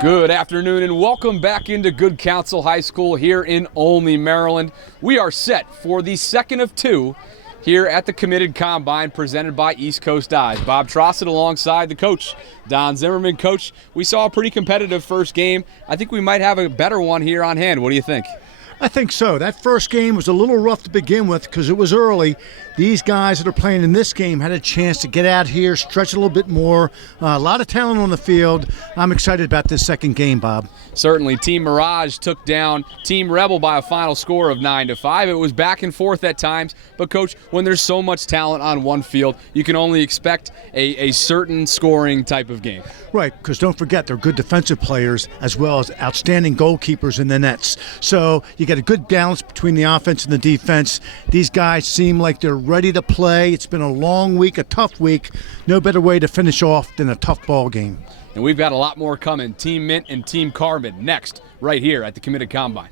Good afternoon and welcome back into Good Counsel High School here in Olney, Maryland. We are set for the second of two here at the Committed Combine presented by East Coast Eyes. Bob Trossett alongside the coach, Don Zimmerman. Coach, we saw a pretty competitive first game. I think we might have a better one here on hand. What do you think? I think so. That first game was a little rough to begin with because it was early. These guys that are playing in this game had a chance to get out here, stretch a little bit more. A lot of talent on the field. I'm excited about this second game, Bob. Certainly. Team Mirage took down Team Rebel by a final score of 9-5. It was back and forth at times, but Coach, when there's so much talent on one field, you can only expect a certain scoring type of game. Right, because don't forget, they're good defensive players as well as outstanding goalkeepers in the nets. So you get a good balance between the offense and the defense. These guys seem like they're ready to play. It's been a long week, a tough week. No better way to finish off than a tough ball game. And we've got a lot more coming. Team Mint and Team Carbon next, right here at the Committed Combine.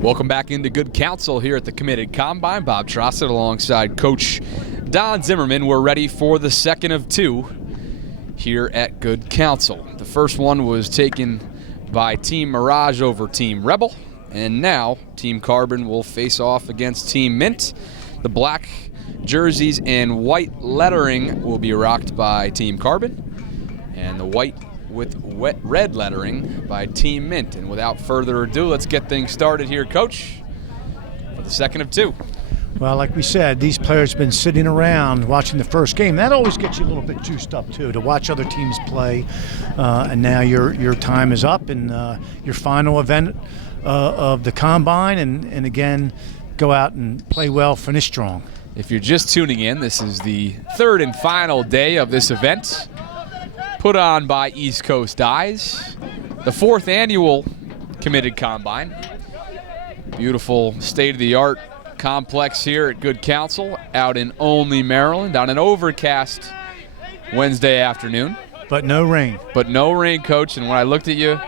Welcome back into Good Counsel here at the Committed Combine. Bob Trossett alongside Coach Don Zimmerman. We're ready for the second of two here at Good Counsel. The first one was taken by Team Mirage over Team Rebel, and now Team Carbon will face off against Team Mint. The black jerseys and white lettering will be rocked by Team Carbon, and the white with wet red lettering by Team Mint. And without further ado, let's get things started here, Coach, for the second of two. Well, like we said, these players have been sitting around watching the first game. That always gets you a little bit juiced up, too, to watch other teams play. And now your time is up in your final event of the Combine. And again, go out and play well, finish strong. If you're just tuning in, this is the third and final day of this event, put on by East Coast Eyes, the fourth annual Committed Combine. Beautiful state-of-the-art complex here at Good Counsel out in Olney, Maryland, on an overcast Wednesday afternoon. But no rain. But no rain, Coach. And when I looked at you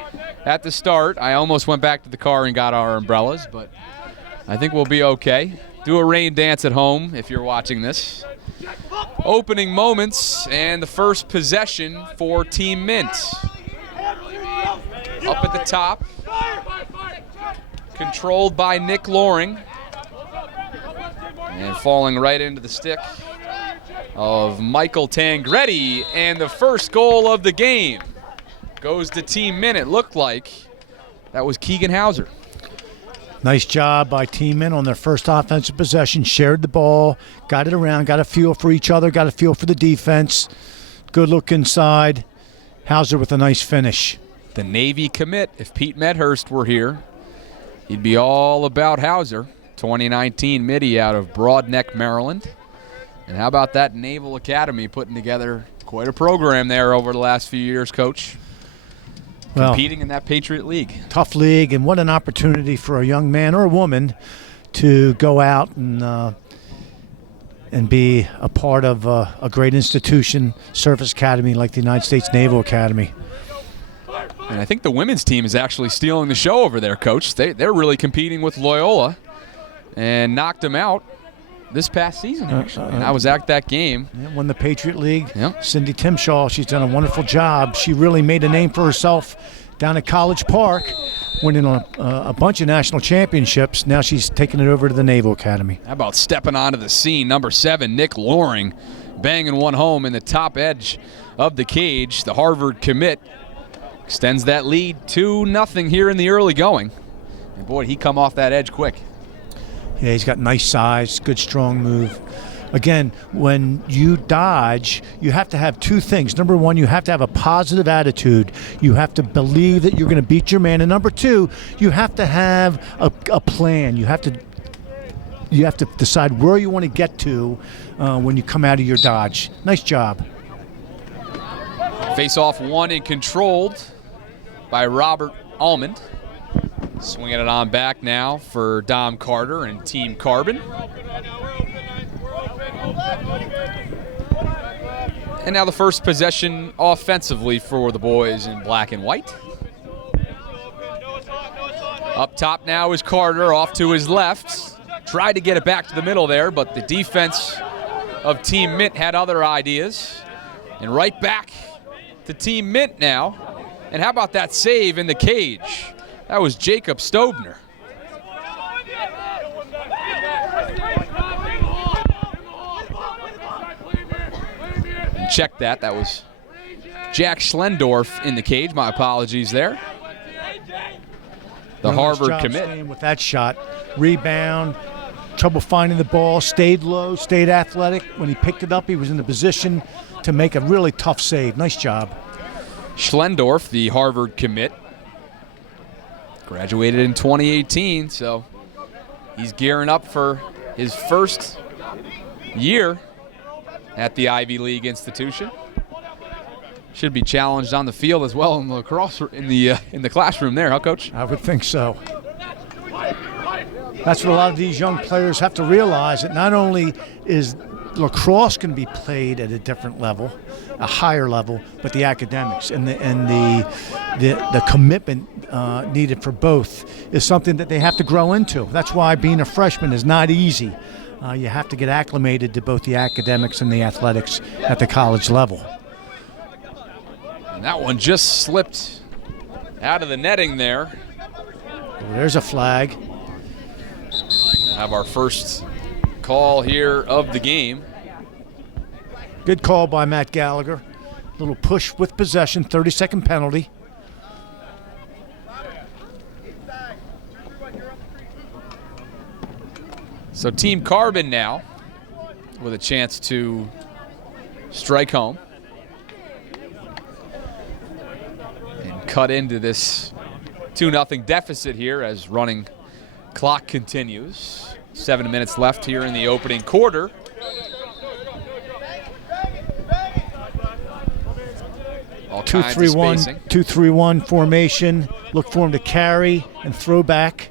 at the start, I almost went back to the car and got our umbrellas, but I think we'll be okay. Do a rain dance at home if you're watching this. Opening moments and the first possession for Team Mint. Up at the top, controlled by Nick Loring, and falling right into the stick of Michael Tangretti, and the first goal of the game goes to Team Mint. It looked like that was Keegan Hauser. Nice job by Team Mint on their first offensive possession. Shared the ball, got it around, got a feel for each other, got a feel for the defense. Good look inside. Hauser with a nice finish. The Navy commit, if Pete Medhurst were here, he'd be all about Hauser. 2019 Midi out of Broadneck, Maryland. And how about that Naval Academy putting together quite a program there over the last few years, Coach? Well, competing in that Patriot League. Tough league, and what an opportunity for a young man or a woman to go out and be a part of a great institution, service academy like the United States Naval Academy. And I think the women's team is actually stealing the show over there, Coach. They're really competing with Loyola and knocked them out this past season, actually. And I was at that game. Yeah, won the Patriot League. Yep. Cindy Timshaw, she's done a wonderful job. She really made a name for herself down at College Park, winning a bunch of national championships. Now she's taking it over to the Naval Academy. How about stepping onto the scene? Number 7, Nick Loring, banging one home in the top edge of the cage. The Harvard commit extends that lead 2-0 here in the early going. And boy, he come off that edge quick. Yeah, he's got nice size, good strong move. Again, when you dodge, you have to have two things. Number one, you have to have a positive attitude. You have to believe that you're going to beat your man. And number two, you have to have a plan. You have to decide where you want to get to when you come out of your dodge. Nice job. Face-off won and controlled by Robert Almond. Swinging it on back now for Dom Carter and Team Carbon. And now the first possession offensively for the boys in black and white. Up top now is Carter, off to his left. Tried to get it back to the middle there, but the defense of Team Mint had other ideas. And right back to Team Mint now. And how about that save in the cage? That was Jacob Stobner. And check that. That was Jack Schlendorf in the cage. My apologies there. The Harvard commit. With that shot, rebound, trouble finding the ball, stayed low, stayed athletic. When he picked it up, he was in the position to make a really tough save. Nice job. Schlendorf, the Harvard commit, graduated in 2018, so he's gearing up for his first year at the Ivy League institution. Should be challenged on the field as well in lacrosse in the classroom there, huh, Coach? I would think so. That's what a lot of these young players have to realize, that not only is lacrosse can be played at a different level, a higher level, but the academics and the commitment needed for both is something that they have to grow into. That's why being a freshman is not easy. You have to get acclimated to both the academics and the athletics at the college level. And that one just slipped out of the netting there. There's a flag. We'll have our first call here of the game. Good call by Matt Gallagher. Little push with possession, 30-second penalty. So Team Carbon now with a chance to strike home and cut into this 2-0 deficit here as running clock continues. 7 minutes left here in the opening quarter. All kinds of spacing. 2-3-1 formation. Look for him to carry and throw back.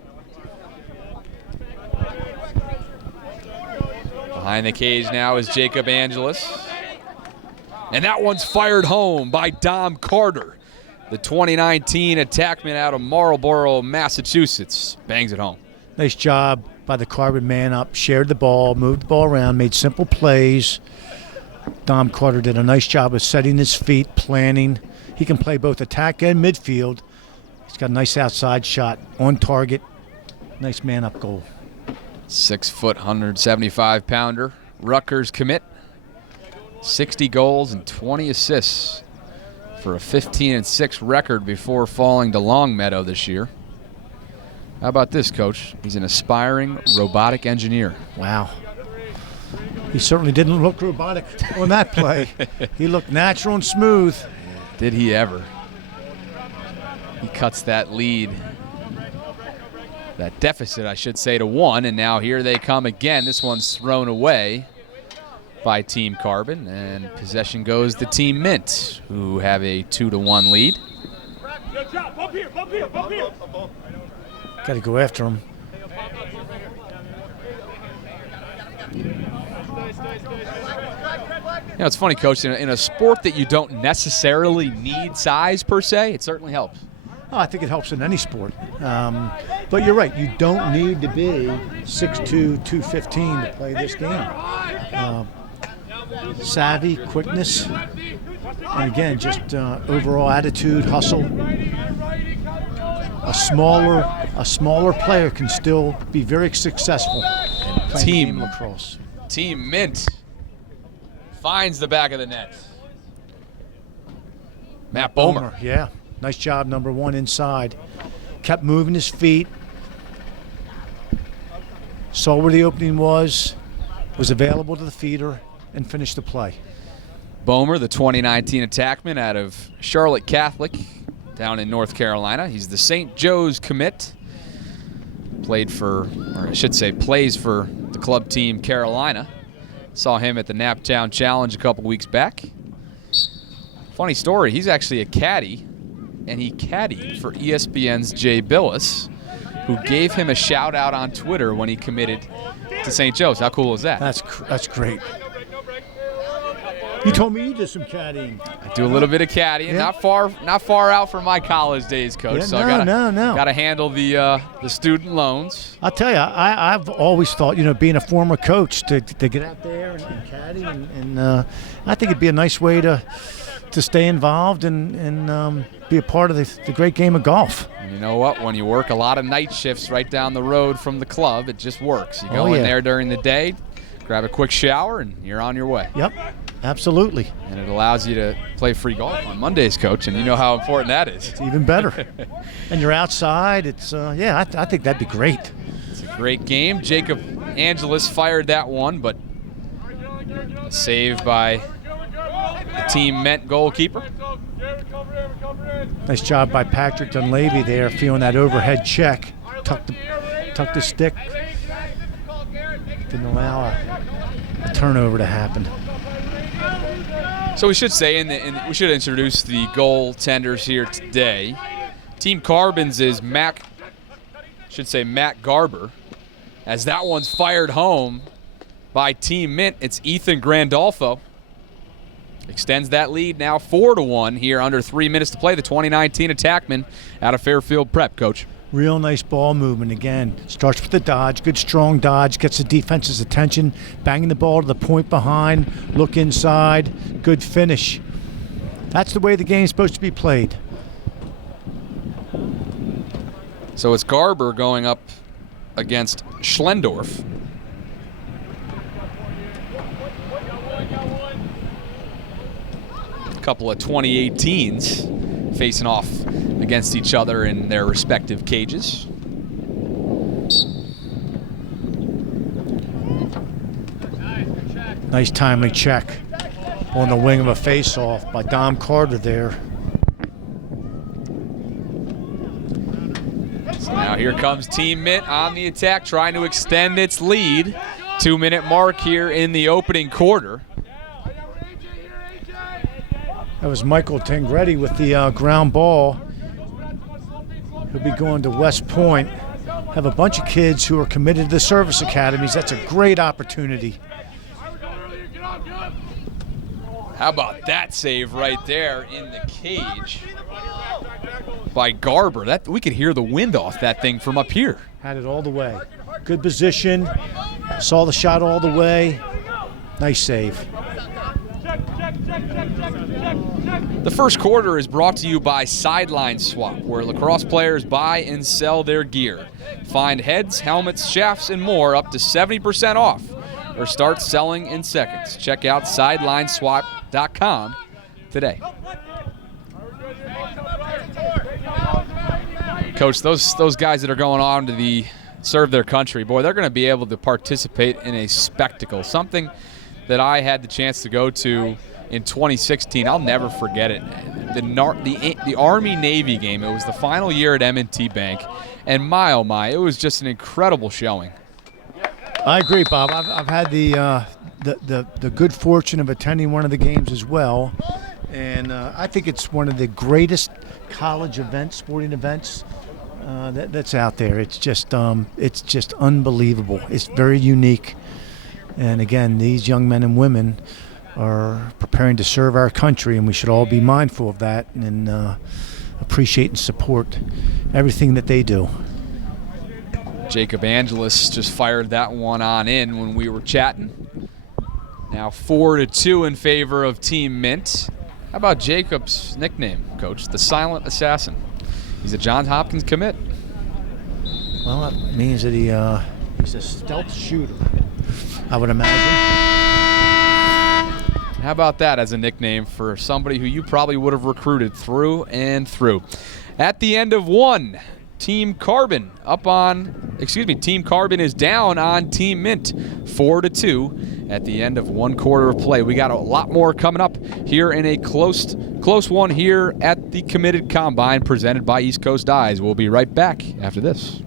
Behind the cage now is Jacob Angelis. And that one's fired home by Dom Carter. The 2019 attackman out of Marlborough, Massachusetts. Bangs it home. Nice job by the Carbon man up. Shared the ball, moved the ball around, made simple plays. Dom Carter did a nice job of setting his feet, planning. He can play both attack and midfield. He's got a nice outside shot, on target. Nice man-up goal. 6-foot, 175-pounder. Rutgers commit. 60 goals and 20 assists for a 15-6 record before falling to Longmeadow this year. How about this, Coach? He's an aspiring robotic engineer. Wow. He certainly didn't look robotic on that play. He looked natural and smooth. Did he ever? He cuts that lead, that deficit, I should say, to 1, and now here they come again. This one's thrown away by Team Carbon, and possession goes to Team Mint, who have a 2-1 lead. Got to go after him. You know, it's funny, Coach, in a sport that you don't necessarily need size per se, it certainly helps. Oh, I think it helps in any sport. But you're right, you don't need to be 6'2", 215 to play this game. Savvy, quickness, and again, just overall attitude, hustle. A smaller player can still be very successful playing lacrosse. Team Mint finds the back of the net. Matt Bomer. Yeah, nice job, number 1 inside. Kept moving his feet. Saw where the opening was available to the feeder, and finished the play. Bomer, the 2019 attackman out of Charlotte Catholic down in North Carolina. He's the St. Joe's commit. Plays for the club team Carolina. Saw him at the Naptown Challenge a couple weeks back. Funny story, he's actually a caddy, and he caddied for ESPN's Jay Billis, who gave him a shout out on Twitter when he committed to St. Joe's. How cool is that? That's great. You told me you did some caddying. I do a little bit of caddying, not far out from my college days, Coach. Yeah, so no, I gotta handle the student loans. I'll tell you, I've always thought, being a former coach, to get out there and caddy, and I think it'd be a nice way to stay involved and be a part of the great game of golf. And you know what? When you work a lot of night shifts right down the road from the club, it just works. You go in there during the day, grab a quick shower, and you're on your way. Yep, absolutely. And it allows you to play free golf on Mondays, Coach, and you know how important that is. It's even better. And you're outside. It's I think that'd be great. It's a great game. Jacob Angelis fired that one, but saved by the Team Mint goalkeeper. Nice job by Patrick Dunleavy there, feeling that overhead check. Tuck the stick. Didn't allow a turnover to happen. So we should say, we should introduce the goaltenders here today. Team Carbon's is Matt Garber. As that one's fired home by Team Mint, it's Ethan Grandolfo. Extends that lead now 4-1 here under 3 minutes to play. The 2019 attackman out of Fairfield Prep, Coach. Real nice ball movement again. Starts with the dodge, good strong dodge, gets the defense's attention, banging the ball to the point behind, look inside, good finish. That's the way the game's supposed to be played. So it's Garber going up against Schlendorf. A couple of 2018s facing off against each other in their respective cages. Nice timely check on the wing of a face-off by Dom Carter there. So now here comes Team Mint on the attack, trying to extend its lead. 2-minute mark here in the opening quarter. That was Michael Tangretti with the ground ball. He'll be going to West Point. Have a bunch of kids who are committed to the service academies. That's a great opportunity. How about that save right there in the cage by Garber? That we could hear the wind off that thing from up here. Had it all the way. Good position. Saw the shot all the way. Nice save. The first quarter is brought to you by Sideline Swap, where lacrosse players buy and sell their gear. Find heads, helmets, shafts, and more up to 70% off, or start selling in seconds. Check out sidelineswap.com today. Coach, those guys that are going on to serve their country, boy, they're going to be able to participate in a spectacle, something that I had the chance to go to in 2016. I'll never forget it. The Army-Navy game, it was the final year at M&T Bank, and my, oh my, it was just an incredible showing. I agree, Bob. I've had the good fortune of attending one of the games as well, and I think it's one of the greatest college events, sporting events that's out there. It's just unbelievable. It's very unique, and again, these young men and women are preparing to serve our country, and we should all be mindful of that and appreciate and support everything that they do. Jacob Angelis just fired that one on in when we were chatting. Now 4-2 in favor of Team Mint. How about Jacob's nickname, Coach? The Silent Assassin. He's a Johns Hopkins commit. Well, that means that he's a stealth shooter, I would imagine. How about that as a nickname for somebody who you probably would have recruited through and through? At the end of one, Team Carbon is down on Team Mint 4-2 at the end of one quarter of play. We got a lot more coming up here in a close one here at the Committed Combine presented by East Coast Dyes. We'll be right back after this.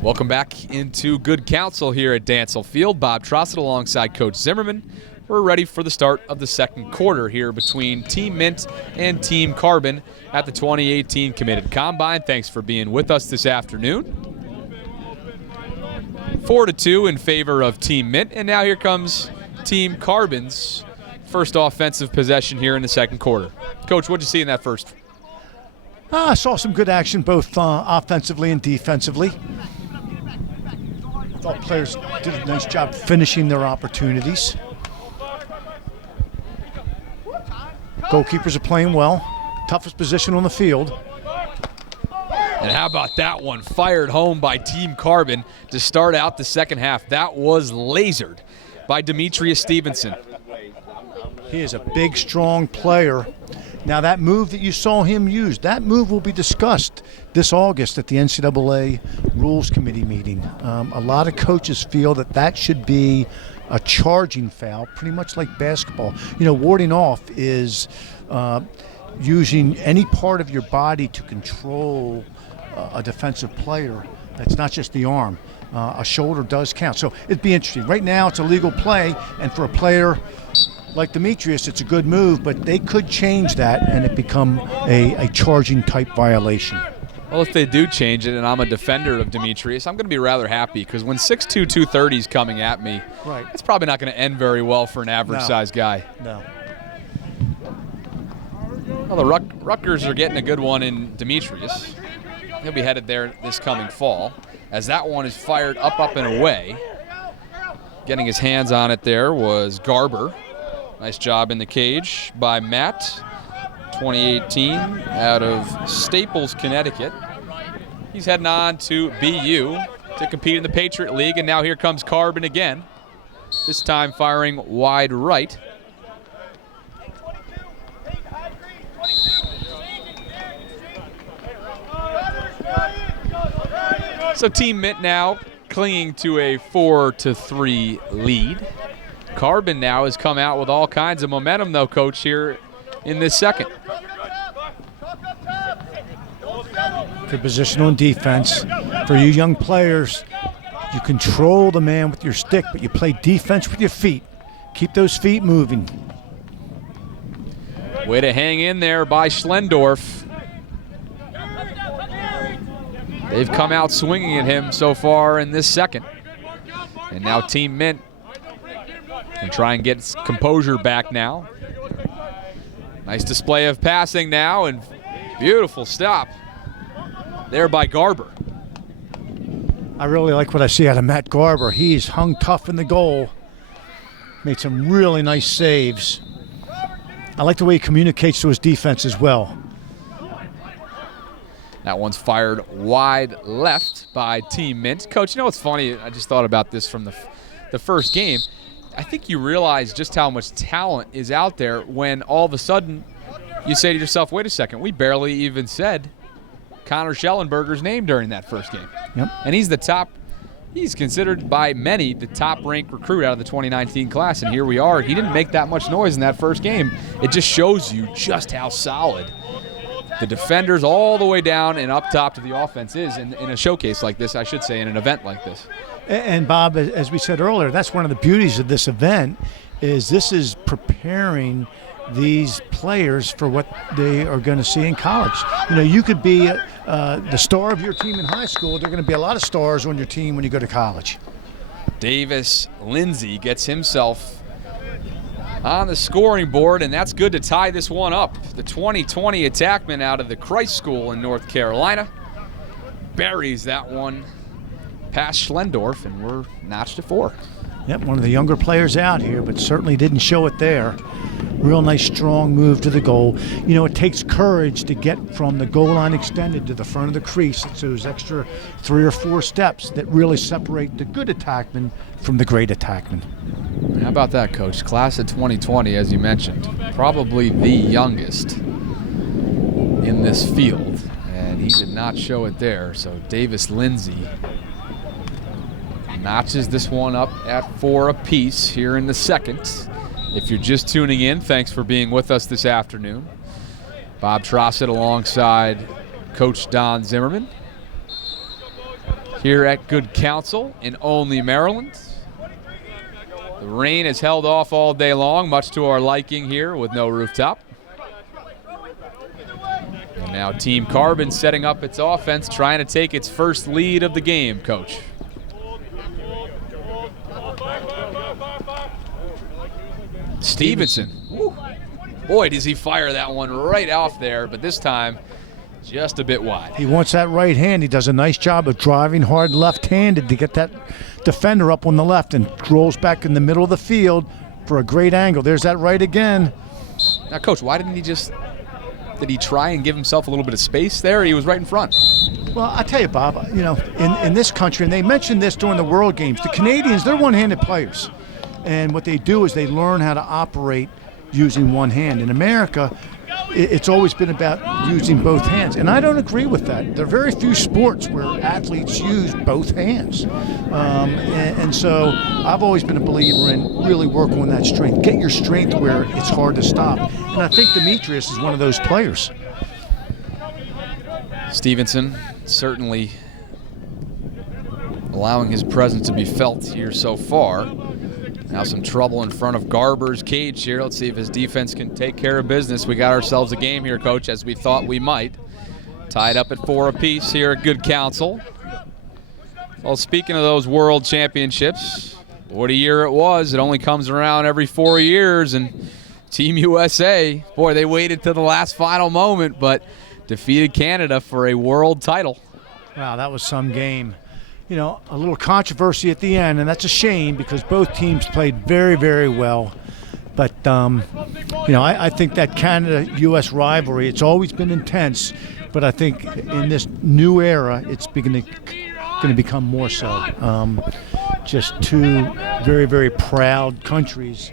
Welcome back into Good Counsel here at Dancel Field. Bob Trossett alongside Coach Zimmerman. We're ready for the start of the second quarter here between Team Mint and Team Carbon at the 2018 Committed Combine. Thanks for being with us this afternoon. 4-2 in favor of Team Mint, and now here comes Team Carbon's first offensive possession here in the second quarter. Coach, what'd you see in that first? I saw some good action both offensively and defensively. I thought players did a nice job finishing their opportunities. Goalkeepers are playing well. Toughest position on the field. And how about that one? Fired home by Team Carbon to start out the second half. That was lasered by Demetrius Stevenson. He is a big, strong player. Now that move that you saw him use, that move will be discussed this August at the NCAA Rules Committee meeting. A lot of coaches feel that that should be a charging foul, pretty much like basketball. You know, warding off is using any part of your body to control a defensive player. That's not just the arm. A shoulder does count. So it'd be interesting. Right now it's a legal play, and for a player like Demetrius, it's a good move, but they could change that and it become a charging type violation. Well, if they do change it and I'm a defender of Demetrius, I'm going to be rather happy because when 6'2", 230 is coming at me, right, it's probably not going to end very well for an average-sized guy. No. Well, the Rutgers are getting a good one in Demetrius. He'll be headed there this coming fall as that one is fired up, and away. Getting his hands on it there was Garber. Nice job in the cage by Matt. 2018 out of Staples, Connecticut. He's heading on to BU to compete in the Patriot League, and now here comes Carbon again, this time firing wide right. So Team Mint now clinging to a 4-3 lead. Carbon now has come out with all kinds of momentum, though, Coach, here in this second. Good position on defense. For you young players, you control the man with your stick, but you play defense with your feet. Keep those feet moving. Way to hang in there by Schlendorf. They've come out swinging at him so far in this second. And now Team Mint can try and get its composure back now. Nice display of passing now, and beautiful stop there by Garber. I really like what I see out of Matt Garber. He's hung tough in the goal. Made some really nice saves. I like the way he communicates to his defense as well. That one's fired wide left by Team Mint. Coach, you know what's funny? I just thought about this from the first game. I think you realize just how much talent is out there when all of a sudden you say to yourself, wait a second, we barely even said Connor Schellenberger's name during that first game. Yep. And he's considered by many the top-ranked recruit out of the 2019 class, and here we are. He didn't make that much noise in that first game. It just shows you just how solid the defenders all the way down and up top to the offense is in a showcase like this, I should say, in an event like this. And Bob, as we said earlier, that's one of the beauties of this event is this is preparing these players for what they are going to see in college. You know, you could be the star of your team in high school. There are going to be a lot of stars on your team when you go to college. Davis Lindsay gets himself on the scoring board, and that's good to tie this one up. The 2020 attackman out of the Christ School in North Carolina buries that one past Schlendorf, and we're notched at 4. Yep, one of the younger players out here, but certainly didn't show it there. Real nice, strong move to the goal. You know, it takes courage to get from the goal line extended to the front of the crease. It's those extra 3 or 4 steps that really separate the good attackman from the great attackman. How about that, Coach? Class of 2020, as you mentioned, probably the youngest in this field, and he did not show it there. So Davis Lindsay notches this one up at 4 apiece here in the second. If you're just tuning in, thanks for being with us this afternoon. Bob Trossett alongside Coach Don Zimmerman here at Good Counsel in Olney, Maryland. The rain has held off all day long, much to our liking here with no rooftop. And now Team Carbon setting up its offense, trying to take its first lead of the game, Coach. Stevenson. Woo. Boy, does he fire that one right off there, but this time just a bit wide. He wants that right hand. He does a nice job of driving hard left-handed to get that defender up on the left and rolls back in the middle of the field for a great angle. There's that right again. Now, Coach, why didn't he just – did he try and give himself a little bit of space there? He was right in front. Well, I tell you, Bob, you know, in this country, and they mentioned this during the World Games, the Canadians, they're one-handed players. And what they do is they learn how to operate using one hand. In America, it's always been about using both hands. And I don't agree with that. There are very few sports where athletes use both hands. And so I've always been a believer in really work on that strength. Get your strength where it's hard to stop. And I think Demetrius is one of those players. Stevenson certainly allowing his presence to be felt here so far. Now some trouble in front of Garber's cage here. Let's see if his defense can take care of business. We got ourselves a game here, Coach, as we thought we might. Tied up at 4 apiece here at Good Counsel. Well, speaking of those world championships, what a year it was. It only comes around every 4 years, and Team USA, boy, they waited to the last final moment, but defeated Canada for a world title. Wow, that was some game. You know, a little controversy at the end, and that's a shame because both teams played very, very well. But, you know, I think that Canada-U.S. rivalry, it's always been intense, but I think in this new era, it's going to become more so. Just 2 very, very proud countries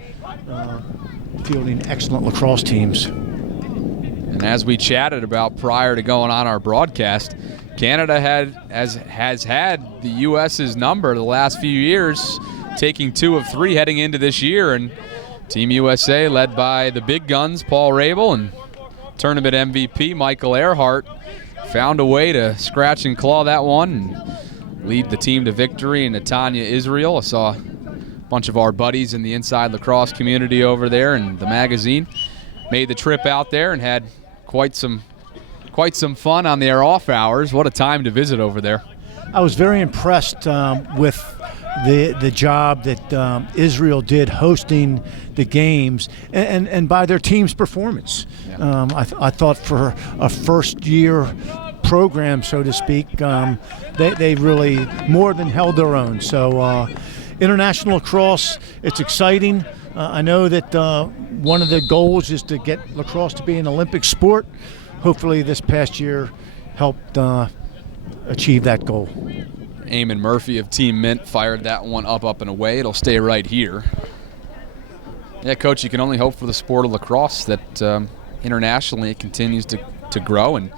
fielding excellent lacrosse teams. And as we chatted about prior to going on our broadcast, Canada has had the U.S.'s number the last few years, taking 2 of 3 heading into this year. And Team USA, led by the big guns, Paul Rabel, and tournament MVP Michael Earhart, found a way to scratch and claw that one and lead the team to victory. And Natanya Israel, I saw a bunch of our buddies in the Inside Lacrosse community over there in the magazine, made the trip out there and had quite some fun on their off hours. What a time to visit over there. I was very impressed with the job that Israel did hosting the games and by their team's performance. Yeah. I thought for a first-year program, so to speak, they really more than held their own. So international lacrosse, it's exciting. I know that one of the goals is to get lacrosse to be an Olympic sport. Hopefully this past year helped achieve that goal. Eamon Murphy of Team Mint fired that one up and away. It'll stay right here. Yeah, Coach, you can only hope for the sport of lacrosse that internationally it continues to grow, and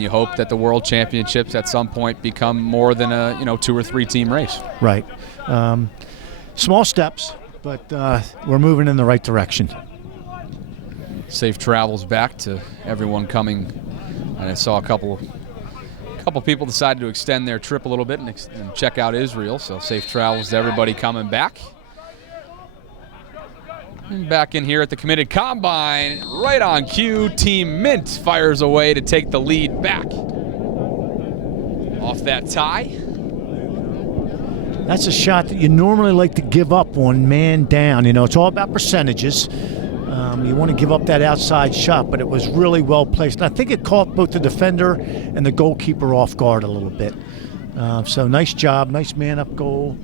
you hope that the World Championships at some point become more than a 2 or 3 team race. Right. Small steps, but we're moving in the right direction. Safe travels back to everyone coming, and I saw a couple people decided to extend their trip a little bit and check out Israel, so safe travels to everybody coming back. And back in here at the committed combine, right on cue, Team Mint fires away to take the lead back. Off that tie. That's a shot that you normally like to give up on man down. You know, it's all about percentages. You want to give up that outside shot, but it was really well placed. And I think it caught both the defender and the goalkeeper off guard a little bit. So nice job, nice man-up goal.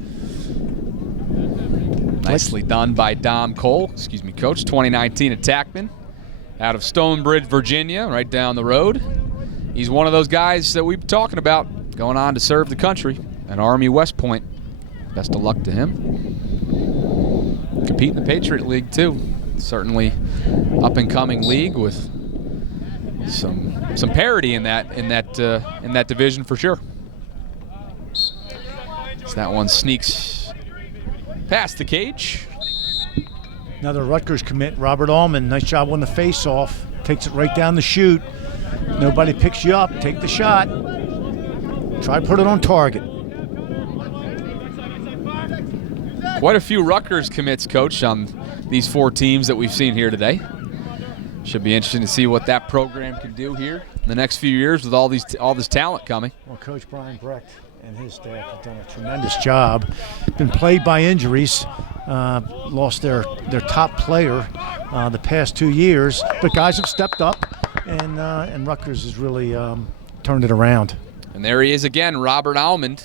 Nicely done by Dom Cole, Coach, 2019 attackman out of Stonebridge, Virginia, right down the road. He's one of those guys that we've been talking about going on to serve the country at Army West Point. Best of luck to him. Compete in the Patriot League too. Certainly up-and-coming league with some parity in that division for sure. So that one sneaks past the cage. Another Rutgers commit, Robert Allman. Nice job on the face-off. Takes it right down the chute. Nobody picks you up. Take the shot. Try to put it on target. Quite a few Rutgers commits, Coach, on these 4 teams that we've seen here today. Should be interesting to see what that program can do here in the next few years with all this talent coming. Well, Coach Brian Brecht and his staff have done a tremendous job. Been plagued by injuries, lost their top player the past 2 years, but guys have stepped up, and Rutgers has really turned it around. And there he is again, Robert Almond,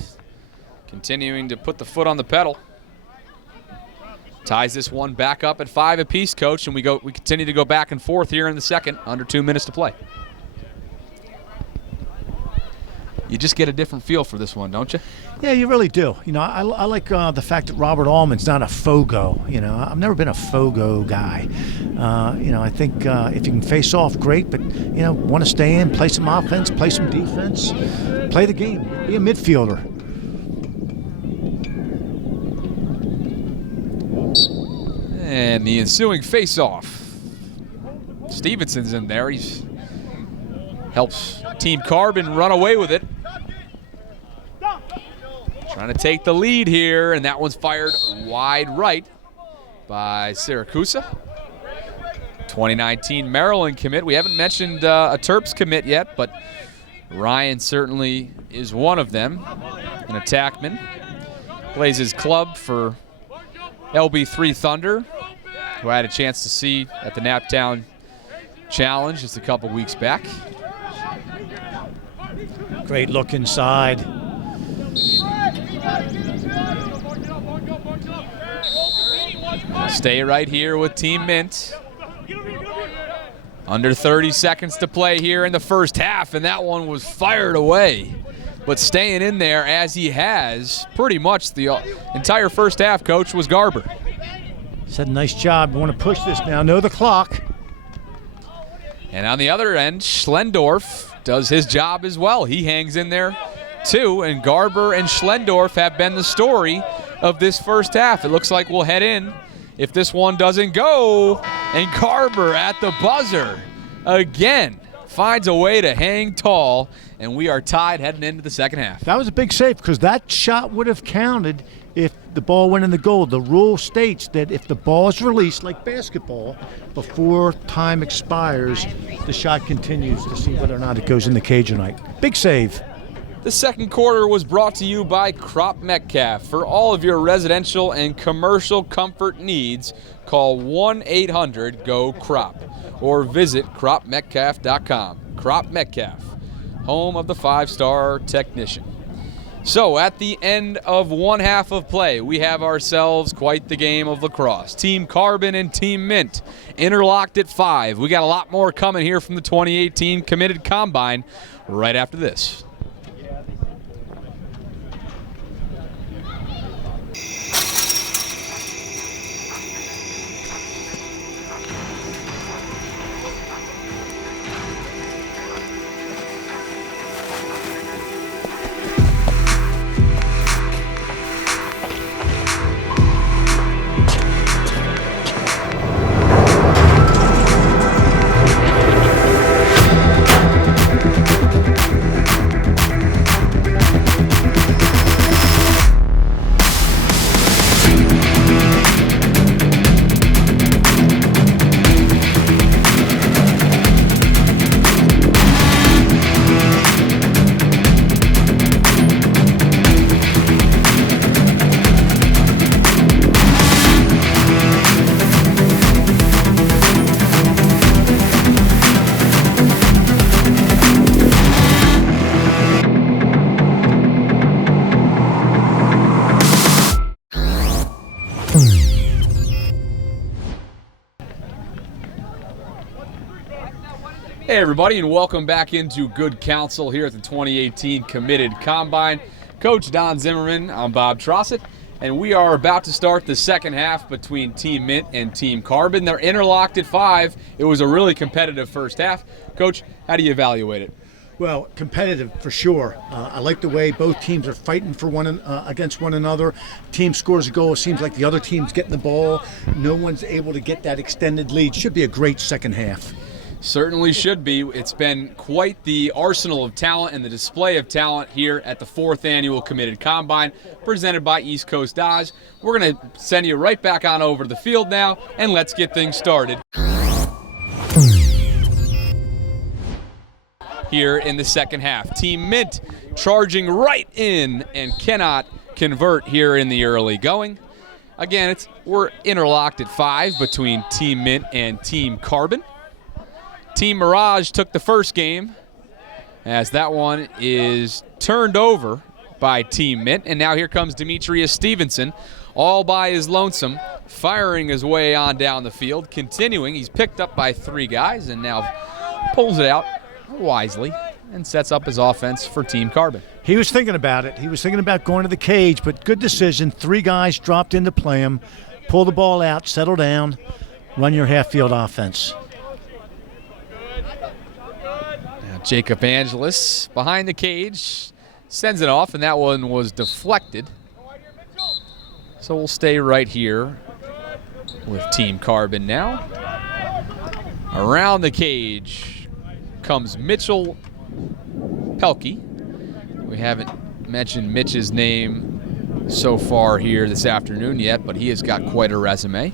continuing to put the foot on the pedal. Ties this one back up at 5 apiece, Coach, and we continue to go back and forth here in the second, under 2 minutes to play. You just get a different feel for this one, don't you? Yeah, you really do. You know, I like the fact that Robert Allman's not a fogo. You know, I've never been a fogo guy. You know, I think if you can face off, great, but, you know, want to stay in, play some offense, play some defense, play the game, be a midfielder. And the ensuing face-off. Stevenson's in there. He helps Team Carbon run away with it. Trying to take the lead here, and that one's fired wide right by Siracusa. 2019 Maryland commit. We haven't mentioned a Terps commit yet, but Ryan certainly is one of them. An attackman. Plays his club for LB3 Thunder, who I had a chance to see at the Naptown Challenge just a couple weeks back. Great look inside. Stay right here with Team Mint. Under 30 seconds to play here in the first half, and that one was fired away. But staying in there as he has pretty much the entire first half, Coach, was Garber. Said nice job. We want to push this now. Know the clock. And on the other end, Schlendorf does his job as well. He hangs in there too, and Garber and Schlendorf have been the story of this first half. It looks like we'll head in if this one doesn't go, and Garber at the buzzer again finds a way to hang tall, and we are tied heading into the second half. That was a big save because that shot would have counted if the ball went in the goal. The rule states that if the ball is released, like basketball, before time expires, the shot continues to see whether or not it goes in the cage or not. Big save. The second quarter was brought to you by Crop Metcalf. For all of your residential and commercial comfort needs, call 1-800-GO-CROP or visit cropmetcalf.com. Crop Metcalf, home of the 5-star technician. So at the end of one half of play, we have ourselves quite the game of lacrosse. Team Carbon and Team Mint interlocked at 5. We got a lot more coming here from the 2018 Committed Combine right after this. Hey everybody, and welcome back into Good Counsel here at the 2018 Committed Combine. Coach Don Zimmerman, I'm Bob Trossett, and we are about to start the second half between Team Mint and Team Carbon. They're interlocked at 5. It was a really competitive first half. Coach, how do you evaluate it? Well, competitive for sure. I like the way both teams are fighting for against one another. Team scores a goal. It seems like the other team's getting the ball. No one's able to get that extended lead. Should be a great second half. Certainly should be. It's been quite the arsenal of talent and the display of talent here at the 4th Annual Committed Combine presented by East Coast Dodge. We're going to send you right back on over to the field now, and let's get things started. Here in the second half, Team Mint charging right in and cannot convert here in the early going. Again, we're interlocked at 5 between Team Mint and Team Carbon. Team Mirage took the first game as that one is turned over by Team Mint. And now here comes Demetrius Stevenson all by his lonesome, firing his way on down the field. Continuing, he's picked up by 3 guys and now pulls it out wisely and sets up his offense for Team Carbon. He was thinking about it. He was thinking about going to the cage, but good decision. 3 guys dropped in to play him. Pull the ball out, settle down, run your half-field offense. Jacob Angelis behind the cage, sends it off, and that one was deflected. So we'll stay right here with Team Carbon now. Around the cage comes Mitchell Pelkey. We haven't mentioned Mitch's name so far here this afternoon yet, but he has got quite a resume.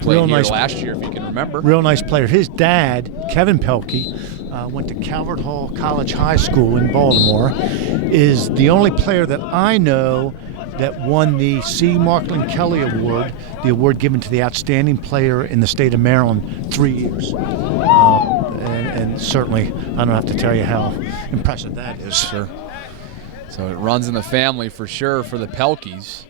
Played here last year, if you can remember. Real nice player. His dad, Kevin Pelkey, went to Calvert Hall College High School in Baltimore, is the only player that I know that won the C. Markland Kelly Award, the award given to the outstanding player in the state of Maryland, 3 years. And certainly, I don't have to tell you how impressive that is. Sure. So it runs in the family for sure for the Pelkeys.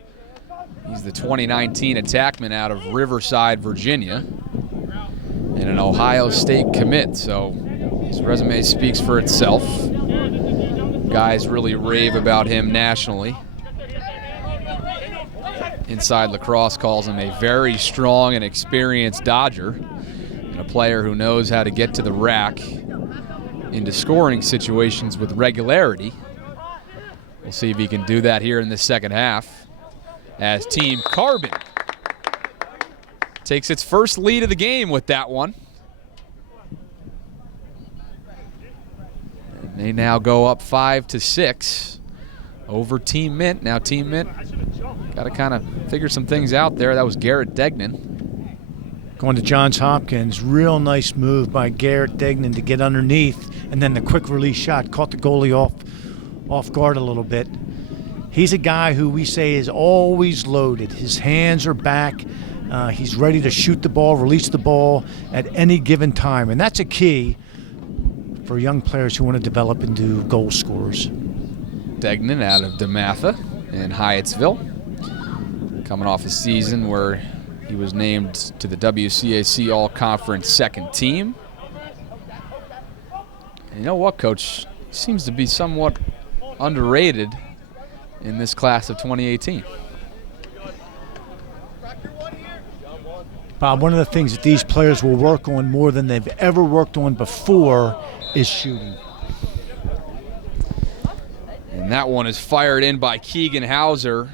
He's the 2019 attackman out of Riverside, Virginia, and an Ohio State commit. So his resume speaks for itself. Guys really rave about him nationally. Inside Lacrosse calls him a very strong and experienced Dodger and a player who knows how to get to the rack into scoring situations with regularity. We'll see if he can do that here in the second half as Team Carbon takes its first lead of the game with that one. And they now go up 5-6 over Team Mint. Now Team Mint got to kind of figure some things out there. That was Garrett Degnan. Going to Johns Hopkins. Real nice move by Garrett Degnan to get underneath, and then the quick release shot caught the goalie off guard a little bit. He's a guy who we say is always loaded. His hands are back. He's ready to shoot the ball, release the ball at any given time. And that's a key for young players who want to develop into goal scorers. Degnan out of DeMatha in Hyattsville, coming off a season where he was named to the WCAC All-Conference second team. And you know what, Coach? He seems to be somewhat underrated in this class of 2018. Bob, one of the things that these players will work on more than they've ever worked on before is shooting. And that one is fired in by Keegan Hauser,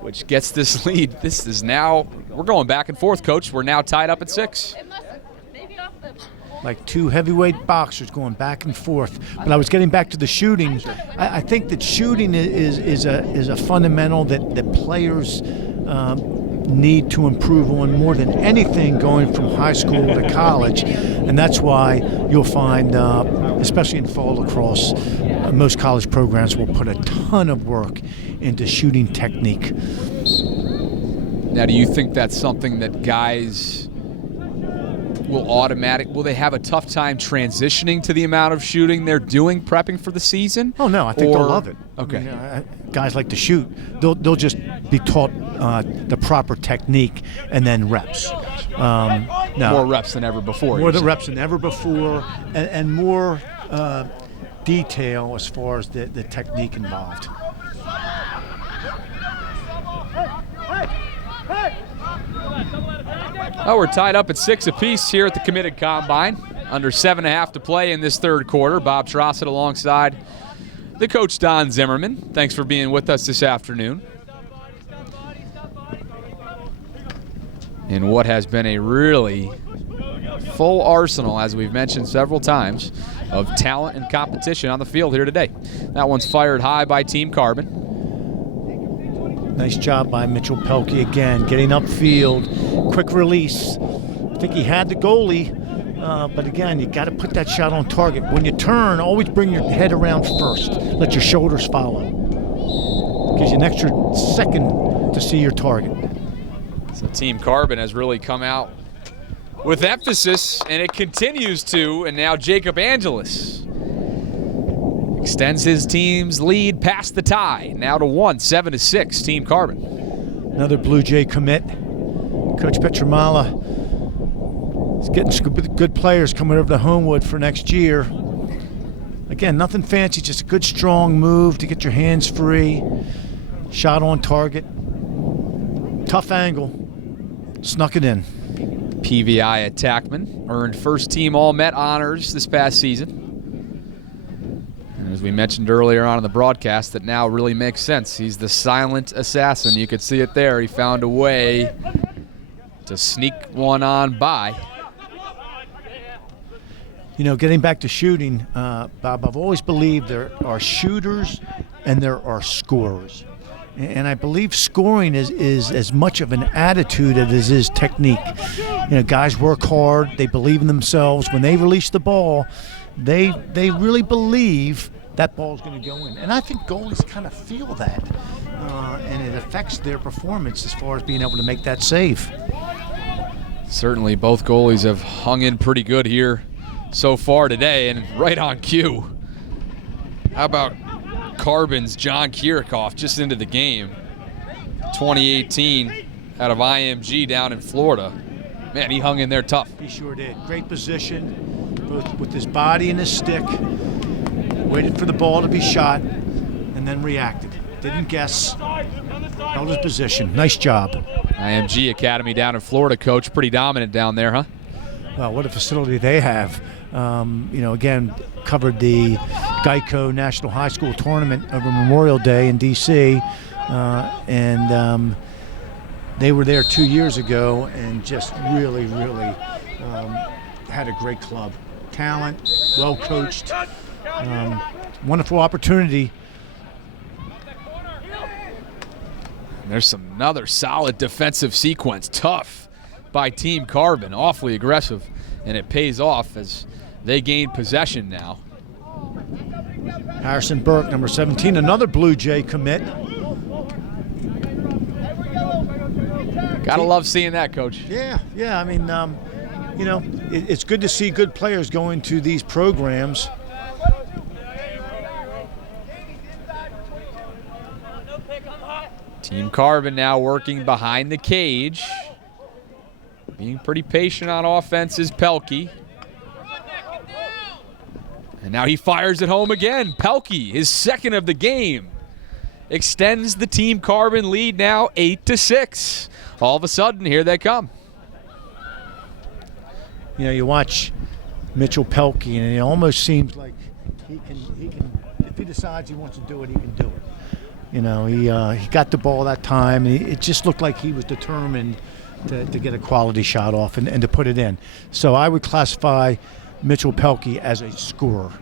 which gets this lead. This is now, we're going back and forth, Coach. We're now tied up at 6. Like 2 heavyweight boxers going back and forth. But I was getting back to the shooting. I think that shooting is a fundamental that players need to improve on more than anything going from high school to college. And that's why you'll find, especially in fall lacrosse, most college programs will put a ton of work into shooting technique. Now, do you think that's something that guys will they have a tough time transitioning to the amount of shooting they're doing prepping for the season? Oh, no, I think they'll love it. Okay. I mean, guys like to shoot. They'll just be taught the proper technique and then reps. No. more reps than ever before. More reps than ever before, and more detail as far as the technique involved. Well, we're tied up at 6 apiece here at the committed combine. Under 7.5 to play in this third quarter. Bob Trossett alongside the coach Don Zimmerman. Thanks for being with us this afternoon. In what has been a really full arsenal, as we've mentioned several times, of talent and competition on the field here today. That one's fired high by Team Carbon. Nice job by Mitchell Pelkey again, getting upfield, quick release. I think he had the goalie, but again, you got to put that shot on target. When you turn, always bring your head around first. Let your shoulders follow. Gives you an extra second to see your target. So Team Carbon has really come out with emphasis, and it continues to, and now Jacob Angelis extends his team's lead past the tie, now to 1, 7-6, Team Carbon. Another Blue Jay commit. Coach Petramala is getting some good players coming over to Homewood for next year. Again, nothing fancy, just a good strong move to get your hands free. Shot on target. Tough angle. Snuck it in. PVI attackman, earned first team All-Met honors this past season. And as we mentioned earlier on in the broadcast, that now really makes sense. He's the silent assassin. You could see it there. He found a way to sneak one on by. You know, getting back to shooting, Bob, I've always believed there are shooters and there are scorers. And I believe scoring is as much of an attitude as it is technique. You know, guys work hard. They believe in themselves. When they release the ball, they really believe that ball's going to go in. And I think goalies kind of feel that. And it affects their performance as far as being able to make that save. Certainly both goalies have hung in pretty good here so far today, and right on cue. How about Carbon's John Kirikoff just into the game. 2018 out of IMG down in Florida. Man, he hung in there tough. He sure did. Great position, both with his body and his stick. Waited for the ball to be shot and then reacted. Didn't guess. Held his position. Nice job. IMG Academy down in Florida, coach. Pretty dominant down there, huh? Well, what a facility they have. You know, again, covered the Geico National High School Tournament over Memorial Day in D.C. And they were there 2 years ago and just really had a great club. Talent, well coached, wonderful opportunity. There's another solid defensive sequence. Tough by Team Carbon, awfully aggressive, and it pays off as they gain possession now. Harrison Burke, number 17, another Blue Jay commit. Gotta love seeing that, Coach. Yeah. I mean, you know, it's good to see good players going to these programs. Team Carbon now working behind the cage. Being pretty patient on offense is Pelkey. And now he fires it home again. Pelkey, his second of the game, extends the Team Carbon lead now 8-6. All of a sudden, here they come. You know, you watch Mitchell Pelkey, and it almost seems like he can, if he decides he wants to do it, he can do it. You know, he got the ball that time, and it just looked like he was determined to get a quality shot off and to put it in. So I would classify Mitchell Pelkey as a scorer.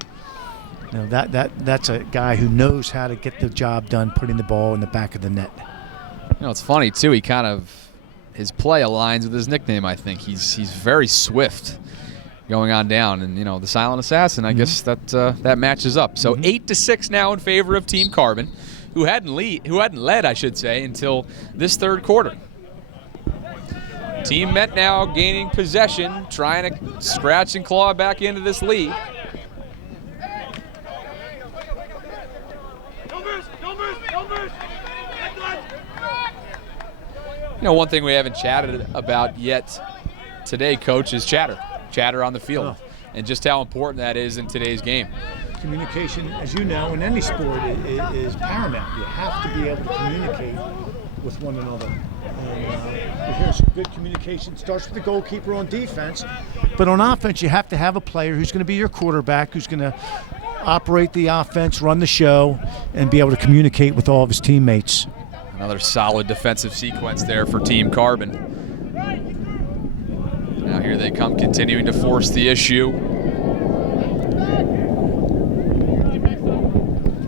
You know, that's a guy who knows how to get the job done, putting the ball in the back of the net. You know, it's funny too. He kind of, his play aligns with his nickname. I think he's very swift, going on down, and you know, the silent assassin. I guess that matches up. So 8-6 now in favor of Team Carbon, who hadn't led, I should say, until this third quarter. Team Met now gaining possession, trying to scratch and claw back into this lead. You know, one thing we haven't chatted about yet today, Coach, is chatter. Chatter on the field. Oh. And just how important that is in today's game. Communication, as you know, in any sport is paramount. You have to be able to communicate with one another. And here's good communication. Starts with the goalkeeper on defense, but on offense, you have to have a player who's going to be your quarterback, who's going to operate the offense, run the show, and be able to communicate with all of his teammates. Another solid defensive sequence there for Team Carbon. Now here they come, continuing to force the issue.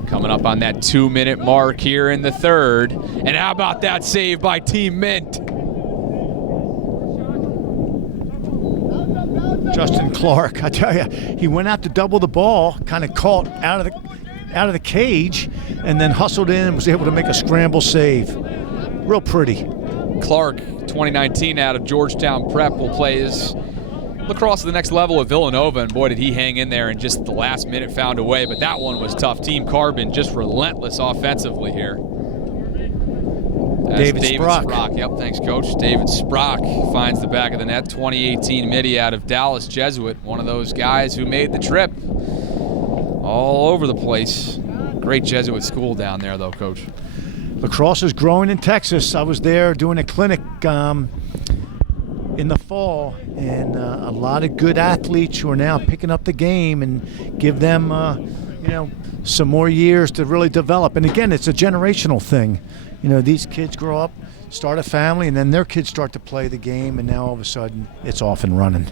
Coming up on that 2-minute mark here in the third. And how about that save by Team Mint? Justin Clark, I tell you, he went out to double the ball, kind of caught out of the cage, and then hustled in and was able to make a scramble save. Real pretty. Clark, 2019 out of Georgetown Prep, will play his lacrosse at the next level at Villanova, and boy, did he hang in there and just the last minute found a way, but that one was tough. Team Carbon just relentless offensively here. David Sprock. Yep, thanks, Coach. David Sprock finds the back of the net. 2018 midi out of Dallas Jesuit, one of those guys who made the trip all over the place. Great Jesuit school down there, though, Coach. Lacrosse is growing in Texas. I was there doing a clinic in the fall, and a lot of good athletes who are now picking up the game and give them, some more years to really develop. And again, it's a generational thing. These kids grow up, start a family, and then their kids start to play the game, and now all of a sudden it's off and running.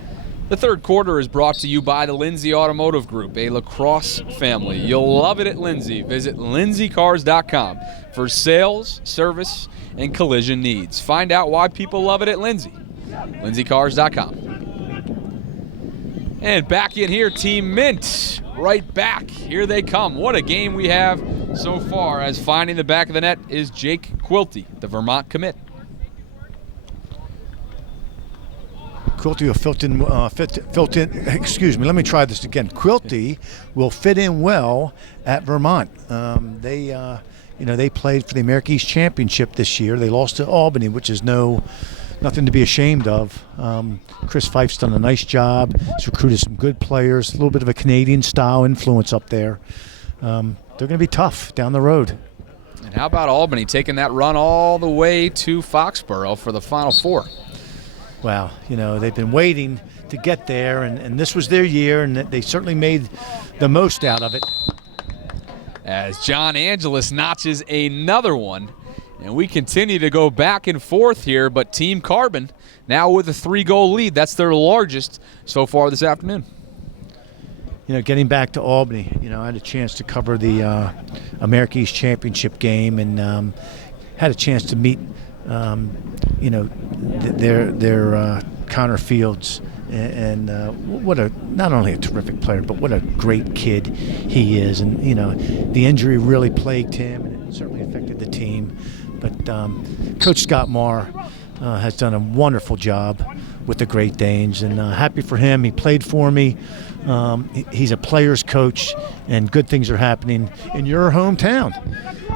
The third quarter is brought to you by the Lindsay Automotive Group, a lacrosse family. You'll love it at Lindsay. Visit lindsaycars.com for sales, service, and collision needs. Find out why people love it at Lindsay. lindsaycars.com. And back in here, Team Mint, right back. Here they come. What a game we have so far, as finding the back of the net is Jake Quilty, the Vermont commit. Quilty will fit in. Excuse me. Let me try this again. Quilty will fit in well at Vermont. They played for the American East Championship this year. They lost to Albany, which is nothing to be ashamed of. Chris Fife's done a nice job. He's recruited some good players. A little bit of a Canadian style influence up there. They're going to be tough down the road. And how about Albany taking that run all the way to Foxborough for the Final Four? Well, they've been waiting to get there, and this was their year, and they certainly made the most out of it. As John Angelis notches another one, and we continue to go back and forth here, but Team Carbon now with a 3-goal lead. That's their largest so far this afternoon. Getting back to Albany, I had a chance to cover the American East Championship game, and had a chance to meet their Connor Fields, and what not only a terrific player, but what a great kid he is. And the injury really plagued him, and it certainly affected the team. But Coach Scott Marr has done a wonderful job with the Great Danes, and happy for him. He played for me. He's a player's coach, and good things are happening in your hometown.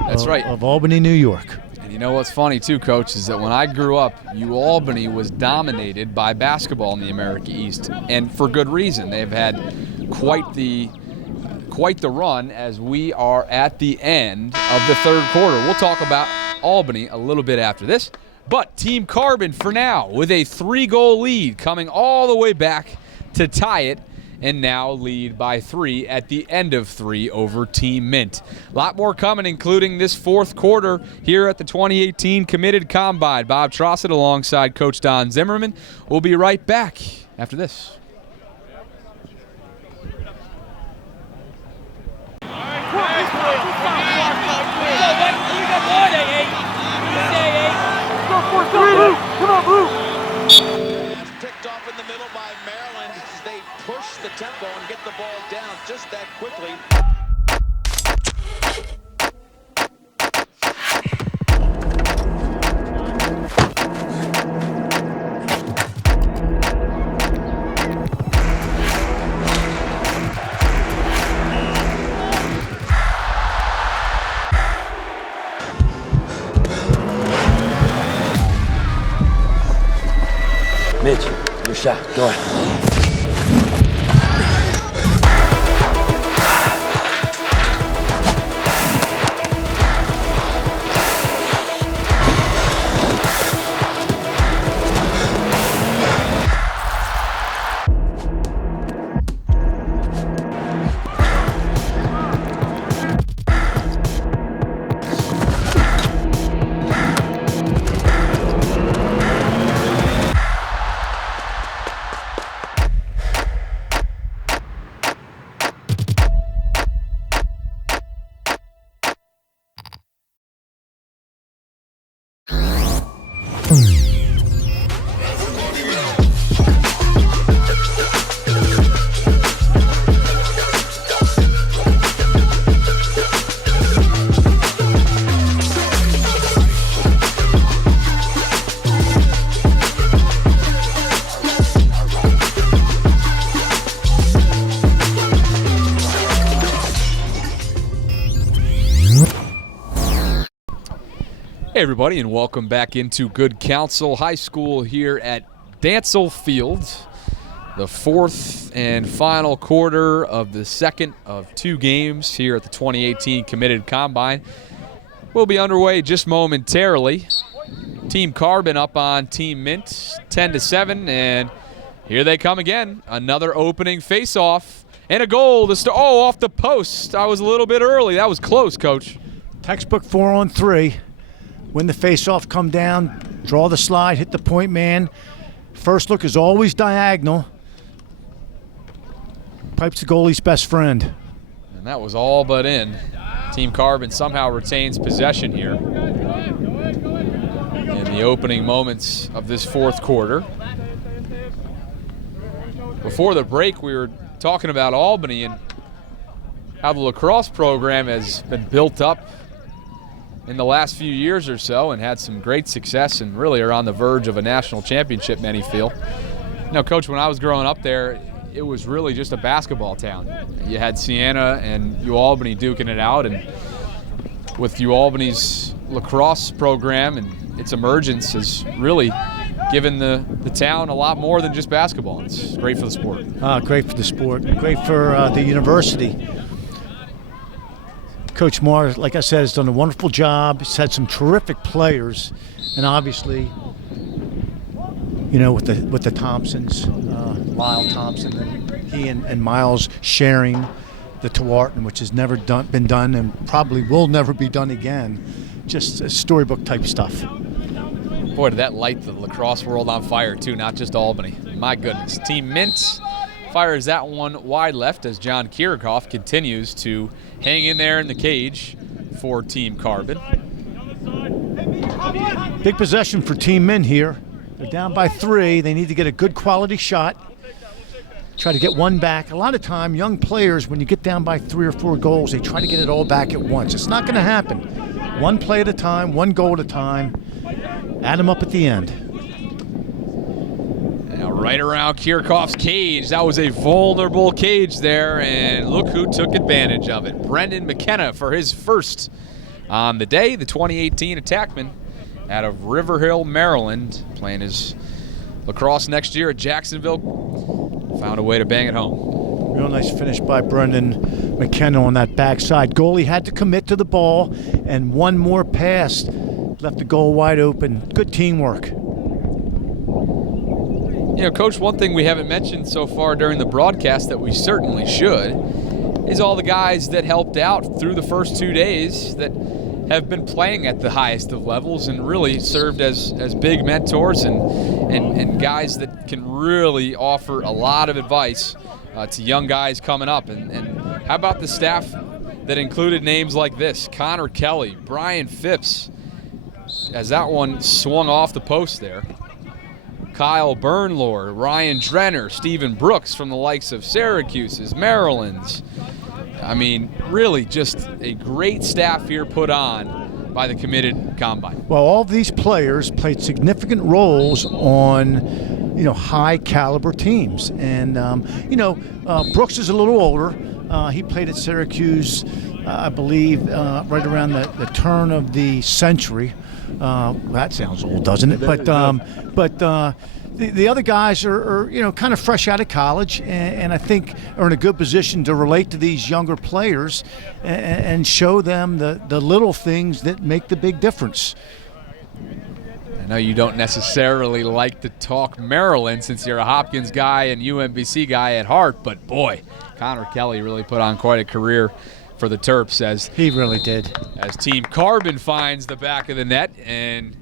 That's right. Of Albany, New York. And you know what's funny too, Coach, is that when I grew up, Albany was dominated by basketball in the America East, and for good reason. They've had quite the run as we are at the end of the third quarter. We'll talk about Albany a little bit after this. But Team Carbon for now with a 3-goal lead, coming all the way back to tie it, and now lead by 3 at the end of 3 over Team Mint. A lot more coming, including this fourth quarter here at the 2018 Committed Combine. Bob Trossett alongside Coach Don Zimmerman. We'll be right back after this. Picked off in the middle by Maryland as they push the tempo and get the ball down just that quickly. Mitch, Your shot. Go ahead. Hey everybody, and welcome back into Good Counsel High School here at Dancel Field. The fourth and final quarter of the second of two games here at the 2018 Committed Combine will be underway just momentarily. Team Carbon up on Team Mint 10-7, and here they come again. Another opening face-off and a goal to start. Oh, off the post. I was a little bit early. That was close, Coach. Textbook 4-on-3. Win the face-off, come down, draw the slide, hit the point man. First look is always diagonal. Pipe's the goalie's best friend. And that was all but in. Team Carbon somehow retains possession here in the opening moments of this fourth quarter. Before the break, we were talking about Albany and how the lacrosse program has been built up in the last few years or so and had some great success and really are on the verge of a national championship, many feel. You know, Coach, when I was growing up there, it was really just a basketball town. You had Siena and UAlbany duking it out, and with UAlbany's lacrosse program and its emergence has really given the town a lot more than just basketball. It's great for the sport. Great for the sport, great for the university. Coach Marr, like I said, has done a wonderful job. He's had some terrific players, and obviously, you know, with the Thompsons, Lyle Thompson, and he and Miles sharing the Tewarton, which has never been done and probably will never be done again. Just storybook type stuff. Boy, did that light the lacrosse world on fire too, not just Albany. My goodness. Team Mint fires that one wide left as John Kirikoff continues to hang in there in the cage for Team Carbon. Big possession for Team Mint here. They're down by 3. They need to get a good quality shot. Try to get one back. A lot of time, young players, when you get down by 3 or 4 goals, they try to get it all back at once. It's not going to happen. One play at a time, one goal at a time. Add them up at the end. Now right around Kirikoff's cage. That was a vulnerable cage there, and look who took advantage of it. Brendan McKenna for his first on the day, the 2018 attackman out of River Hill, Maryland, playing his lacrosse next year at Jacksonville. Found a way to bang it home. Real nice finish by Brendan McKenna on that backside. Goalie had to commit to the ball, and one more pass left the goal wide open. Good teamwork. You know, Coach, one thing we haven't mentioned so far during the broadcast that we certainly should is all the guys that helped out through the first 2 days that have been playing at the highest of levels and really served as big mentors and guys that can really offer a lot of advice to young guys coming up. And how about the staff that included names like this? Connor Kelly, Brian Phipps, as that one swung off the post there. Kyle Burnlord, Ryan Drenner, Stephen Brooks from the likes of Syracuse's, Maryland's. I mean, really just a great staff here put on by the Committed Combine. Well, all of these players played significant roles on, you know, high caliber teams. And, Brooks is a little older. He played at Syracuse, I believe, right around the turn of the century. That sounds old, doesn't it? But the other guys are kind of fresh out of college, and I think are in a good position to relate to these younger players and show them the little things that make the big difference. I know you don't necessarily like to talk Maryland since you're a Hopkins guy and UMBC guy at heart, but boy, Connor Kelly really put on quite a career for the Terps as he really did. As Team Carbon finds the back of the net and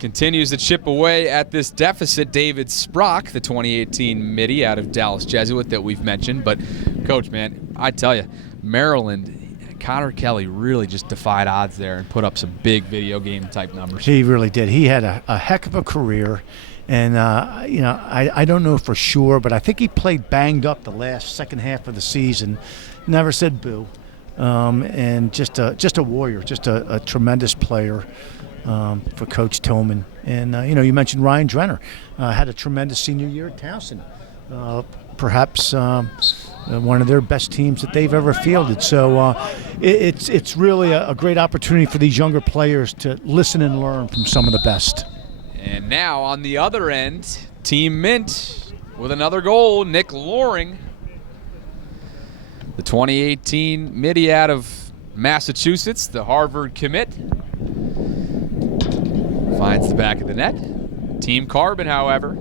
continues to chip away at this deficit. David Sprock, the 2018 Midi out of Dallas Jesuit that we've mentioned. But, Coach, man, I tell you, Maryland, Connor Kelly really just defied odds there and put up some big video game type numbers. He really did. He had a heck of a career. And, I don't know for sure, but I think he played banged up the second half of the season. Never said boo. And just a warrior, just a tremendous player. For Coach Tillman. And, you mentioned Ryan Drenner. Had a tremendous senior year at Towson. Perhaps one of their best teams that they've ever fielded. So it's really a great opportunity for these younger players to listen and learn from some of the best. And now on the other end, Team Mint with another goal, Nick Loring. The 2018 Midi out of Massachusetts, the Harvard commit. Finds the back of the net. Team Carbon, however,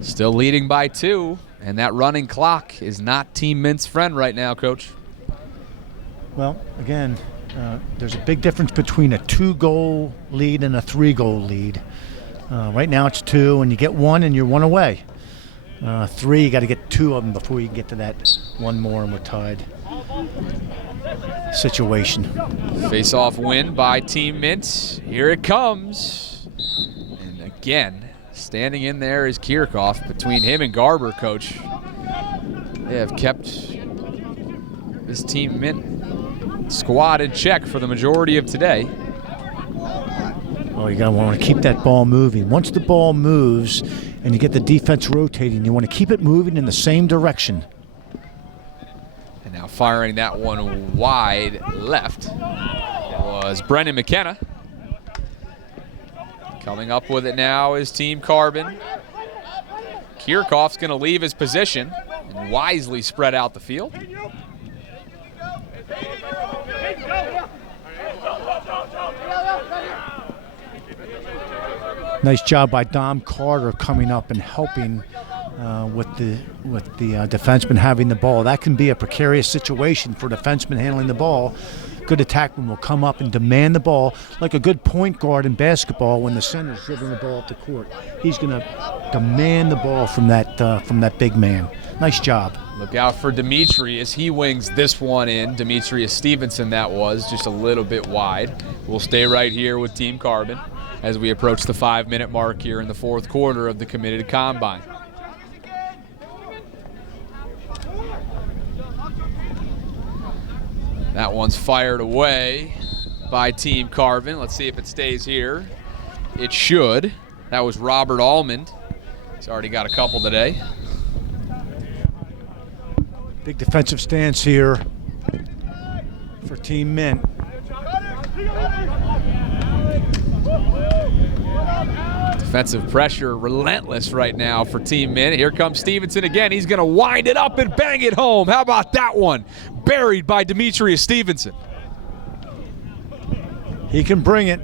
still leading by 2, and that running clock is not Team Mint's friend right now, Coach. Well, again, there's a big difference between a 2-goal lead and a 3-goal lead. Right now it's 2, and you get 1 and you're 1 away. 3, you got to get 2 of them before you get to that 1 more and we're tied situation. Face-off win by Team Mint. Here it comes. And again, standing in there is Kirchhoff. Between him and Garber, Coach, they have kept this Team Mint squad in check for the majority of today. Oh, you want to keep that ball moving. Once the ball moves and you get the defense rotating, you want to keep it moving in the same direction. And now firing that one wide left was Brendan McKenna. Coming up with it now is Team Carbon. Kirchhoff's going to leave his position and wisely spread out the field. Nice job by Dom Carter coming up and helping with the defenseman having the ball. That can be a precarious situation for defenseman handling the ball. Good attackman will come up and demand the ball like a good point guard in basketball when the center's dribbling the ball up the court. He's going to demand the ball from that big man. Nice job. Look out for Demetrius. He wings this one in. Demetrius Stevenson, that was just a little bit wide. We'll stay right here with Team Carbon as we approach the 5-minute mark here in the fourth quarter of the committed combine. That one's fired away by Team Carbon. Let's see if it stays here. It should. That was Robert Almond. He's already got a couple today. Big defensive stance here for Team Mint. Defensive pressure relentless right now for Team Mint. Here comes Stevenson again. He's going to wind it up and bang it home. How about that one? Buried by Demetrius Stevenson. He can bring it.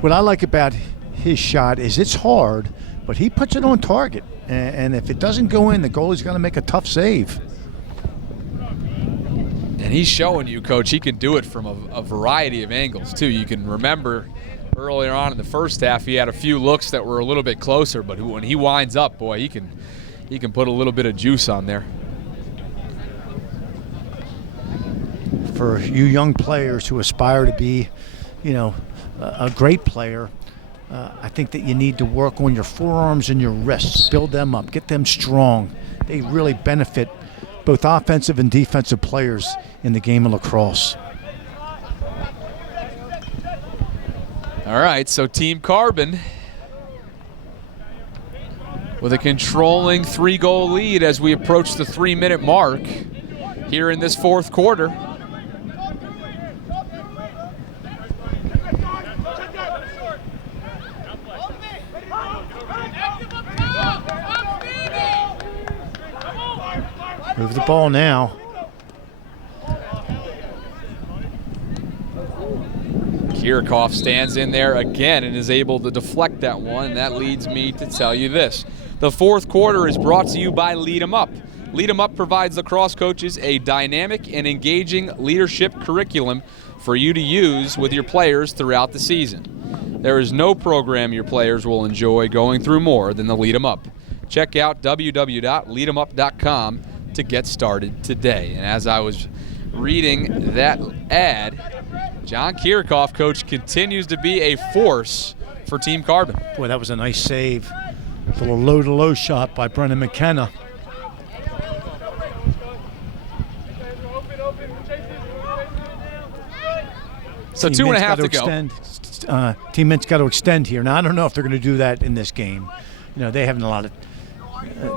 What I like about his shot is it's hard, but he puts it on target. And if it doesn't go in, the goalie's going to make a tough save. And he's showing you, Coach, he can do it from a variety of angles, too. You can remember earlier on in the first half, he had a few looks that were a little bit closer, but when he winds up, boy, he can put a little bit of juice on there. For you young players who aspire to be, a great player, I think that you need to work on your forearms and your wrists, build them up, get them strong. They really benefit both offensive and defensive players in the game of lacrosse. All right, so Team Carbon with a controlling 3-goal lead as we approach the 3-minute mark here in this fourth quarter. Move the ball now. Kirikov stands in there again and is able to deflect that one, and that leads me to tell you this. The fourth quarter is brought to you by Lead 'em Up. Lead 'em Up provides lacrosse coaches a dynamic and engaging leadership curriculum for you to use with your players throughout the season. There is no program your players will enjoy going through more than the Lead 'em Up. Check out www.leademup.com to get started today. And as I was reading that ad, John Kirikov, coach, continues to be a force for Team Carbon. Boy, that was a nice save. A little low-to-low shot by Brennan McKenna. So Team 2.5 Mint's to go. Team Mint's got to extend here. Now, I don't know if they're going to do that in this game. You know, they haven't a lot of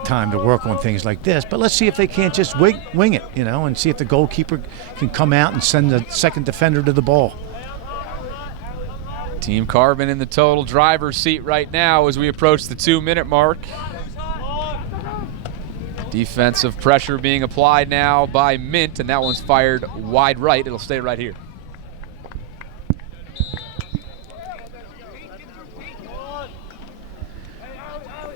time to work on things like this, but let's see if they can't just wing it, you know, and see if the goalkeeper can come out and send the second defender to the ball. Team Carbon in the total driver's seat right now as we approach the 2-minute mark. Defensive pressure being applied now by Mint, and that one's fired wide right. It'll stay right here.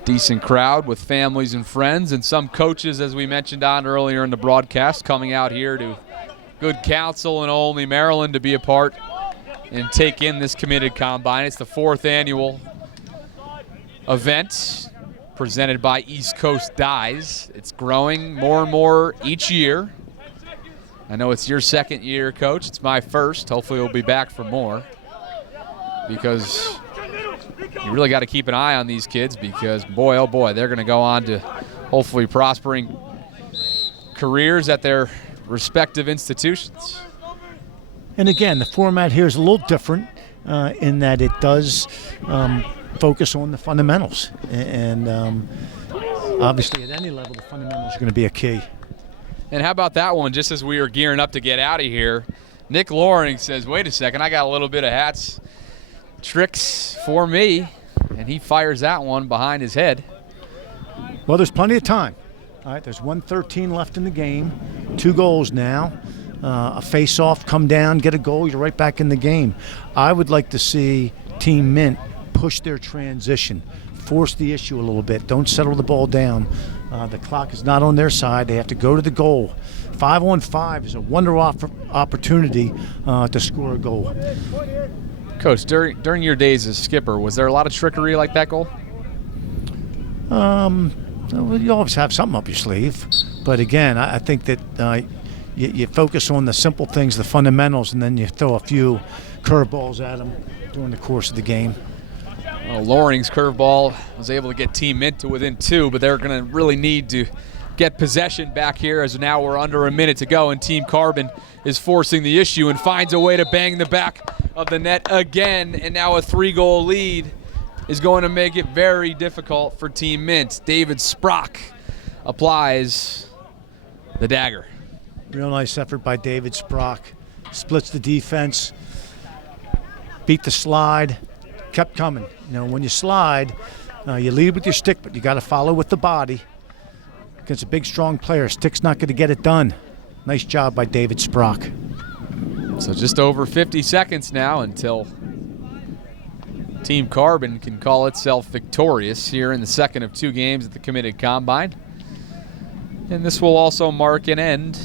Decent crowd with families and friends, and some coaches, as we mentioned on earlier in the broadcast, coming out here to Good Counsel and Olney, Maryland, to be a part and take in this committed combine. It's the 4th annual event presented by East Coast Dyes. It's growing more and more each year. I know it's your second year, Coach. It's my first. Hopefully we'll be back for more, because you really got to keep an eye on these kids, because boy, oh boy, they're going to go on to hopefully prospering careers at their respective institutions. And again, the format here is a little different in that it does focus on the fundamentals. And obviously at any level, the fundamentals are going to be a key. And how about that one, just as we were gearing up to get out of here, Nick Loring says, wait a second, I got a little bit of hats tricks for me, and he fires that one behind his head. Well, there's plenty of time. All right, there's 1:13 left in the game, 2 goals now. A face-off, come down, get a goal, you're right back in the game. I would like to see Team Mint push their transition, force the issue a little bit, don't settle the ball down. The clock is not on their side. They have to go to the goal. 5-on-5 is a wonderful opportunity to score a goal. Coach, during your days as skipper, was there a lot of trickery like that goal? You always have something up your sleeve. But again, I think that you focus on the simple things, the fundamentals, and then you throw a few curveballs at them during the course of the game. Well, Loring's curveball was able to get Team Mint to within 2, but they're going to really need to get possession back here, as now we're under a minute to go, and Team Carbon is forcing the issue and finds a way to bang the back of the net again, and now a 3-goal lead is going to make it very difficult for Team Mint. David Sprock applies the dagger. Real nice effort by David Sprock. Splits the defense, beat the slide, kept coming. You know, when you slide, you lead with your stick, but you got to follow with the body. Against a big, strong player, stick's not going to get it done. Nice job by David Sprock. So just over 50 seconds now until Team Carbon can call itself victorious here in the second of 2 games at the Committed Combine. And this will also mark an end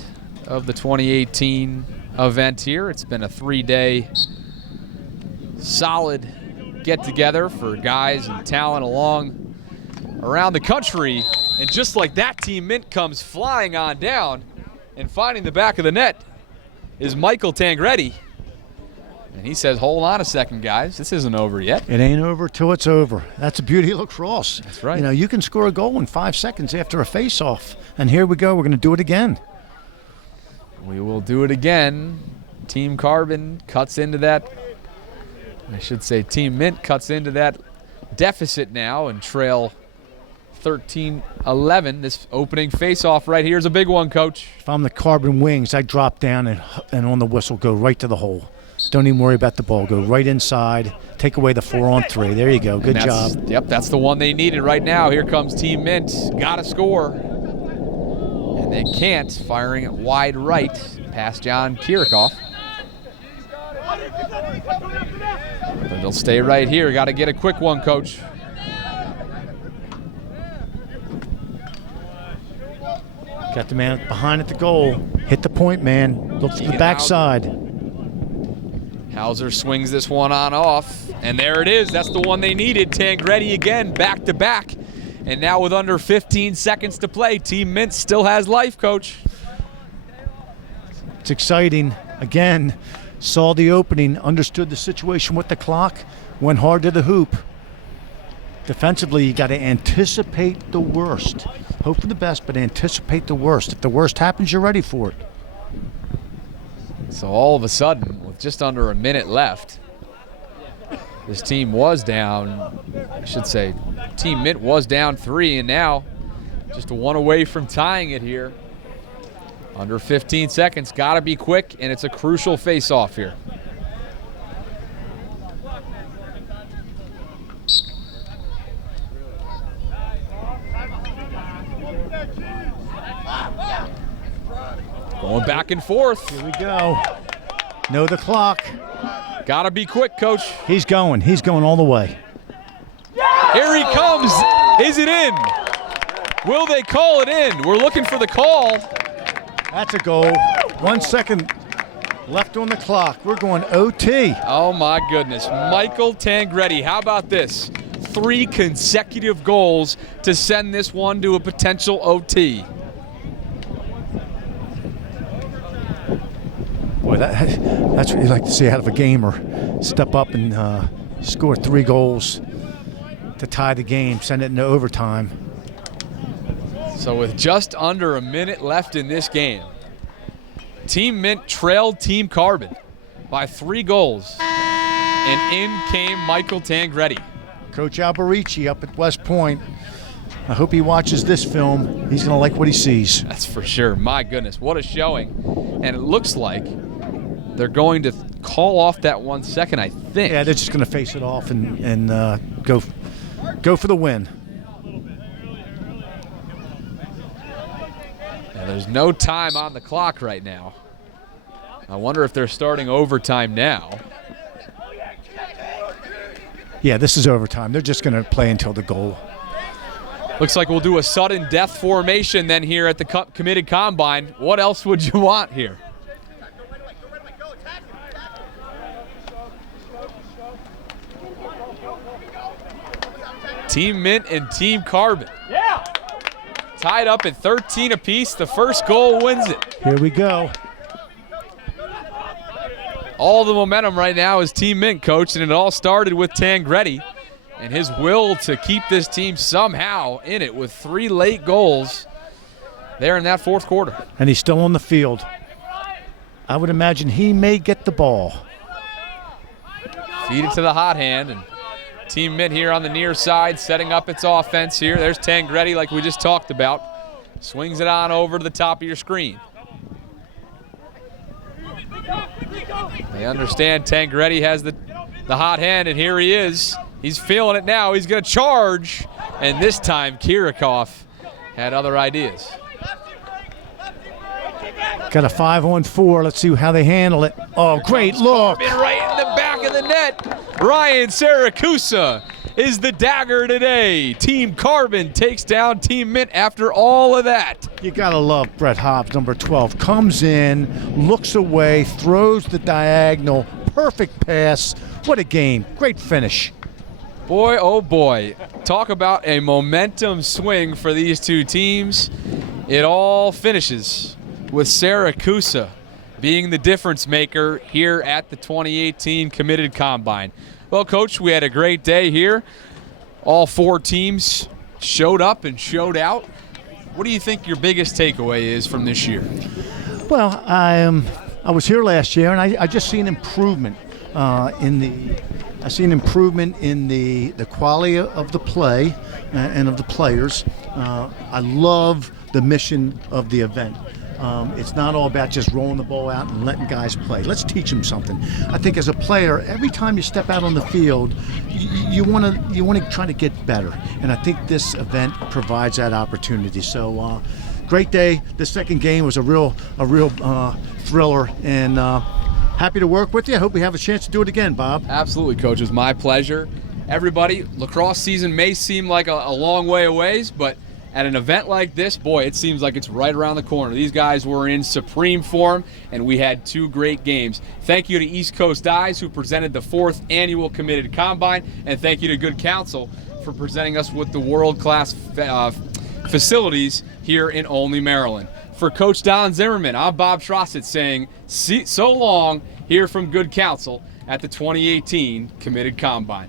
of the 2018 event here. It's been a 3-day solid get-together for guys and talent around the country. And just like that, Team Mint comes flying on down, and finding the back of the net is Michael Tangretti. And he says, hold on a second, guys. This isn't over yet. It ain't over till it's over. That's the beauty of lacrosse. That's right. You know, you can score a goal in 5 seconds after a face-off. And here we go. We're going to do it again. We will do it again. Team Carbon cuts into that. I should say Team Mint cuts into that deficit now and trail 13-11. This opening face-off right here is a big one, Coach. If I'm the Carbon Wings, I drop down and on the whistle go right to the hole. Don't even worry about the ball. Go right inside. Take away the 4-on-3. There you go. Good job. Yep, that's the one they needed right now. Here comes Team Mint. Got to score. And they can't, firing it wide right past John Kirikoff. But they'll stay right here. Got to get a quick one, Coach. Got the man behind at the goal. Hit the point, man. Look for the backside. Hauser swings this one on off, and there it is. That's the one they needed. Tangretti again, back to back. And now with under 15 seconds to play, Team Mint still has life, Coach. It's exciting. Again, saw the opening, understood the situation with the clock, went hard to the hoop. Defensively, you got to anticipate the worst. Hope for the best, but anticipate the worst. If the worst happens, you're ready for it. So all of a sudden, with just under a minute left, this team was down, I should say, Team Mint was down 3, and now just one away from tying it here. Under 15 seconds, got to be quick, and it's a crucial face-off here. Going back and forth. Here we go. Know the clock. Got to be quick, Coach. He's going all the way. Here he comes. Is it in? Will they call it in? We're looking for the call. That's a goal. 1 second left on the clock. We're going OT. Oh my goodness. Michael Tangretti, how about this? 3 consecutive goals to send this one to a potential OT. Boy, that's what you like to see out of a gamer. Step up and score 3 goals to tie the game, send it into overtime. So with just under a minute left in this game, Team Mint trailed Team Carbon by 3 goals, and in came Michael Tangretti. Coach Alberici up at West Point. I hope he watches this film. He's going to like what he sees. That's for sure. My goodness, what a showing. And it looks like they're going to call off that 1 second, I think. Yeah, they're just going to face it off and go for the win. And there's no time on the clock right now. I wonder if they're starting overtime now. Yeah, this is overtime. They're just going to play until the goal. Looks like we'll do a sudden death formation then here at the committed combine. What else would you want here? Team Mint and Team Carbon. Yeah. Tied up at 13 apiece. The first goal wins it. Here we go. All the momentum right now is Team Mint, Coach, and it all started with Tangretti and his will to keep this team somehow in it with 3 late goals there in that 4th quarter. And he's still on the field. I would imagine he may get the ball. Feed it to the hot hand, and Team Mint here on the near side setting up its offense here. There's Tangretti like we just talked about. Swings it on over to the top of your screen. They understand Tangretti has the hot hand, and here he is. He's feeling it now. He's going to charge, and this time Kirikoff had other ideas. Got a 5-on-4. Let's see how they handle it. Oh, great look. Right in the back of the net. Ryan Saracusa is the dagger today. Team Carbon takes down Team Mint after all of that. You got to love Brett Hobbs, number 12. Comes in, looks away, throws the diagonal. Perfect pass. What a game. Great finish. Boy, oh boy. Talk about a momentum swing for these two teams. It all finishes with Saracusa being the difference maker here at the 2018 Committed Combine. Well, Coach, we had a great day here. All 4 teams showed up and showed out. What do you think your biggest takeaway is from this year? Well, I was here last year, and I just seen improvement in the quality of the play and of the players. I love the mission of the event. It's not all about just rolling the ball out and letting guys play. Let's teach them something. I think as a player, every time you step out on the field, you want to try to get better, and I think this event provides that opportunity. So, great day. The second game was a real thriller, and happy to work with you. I hope we have a chance to do it again, Bob. Absolutely, Coach. It was my pleasure. Everybody, lacrosse season may seem like a long way away, but at an event like this, boy, it seems like it's right around the corner. These guys were in supreme form, and we had 2 great games. Thank you to East Coast Eyes, who presented the 4th annual Committed Combine, and thank you to Good Counsel for presenting us with the world-class facilities here in Olney, Maryland. For Coach Don Zimmerman, I'm Bob Trossett saying so long here from Good Counsel at the 2018 Committed Combine.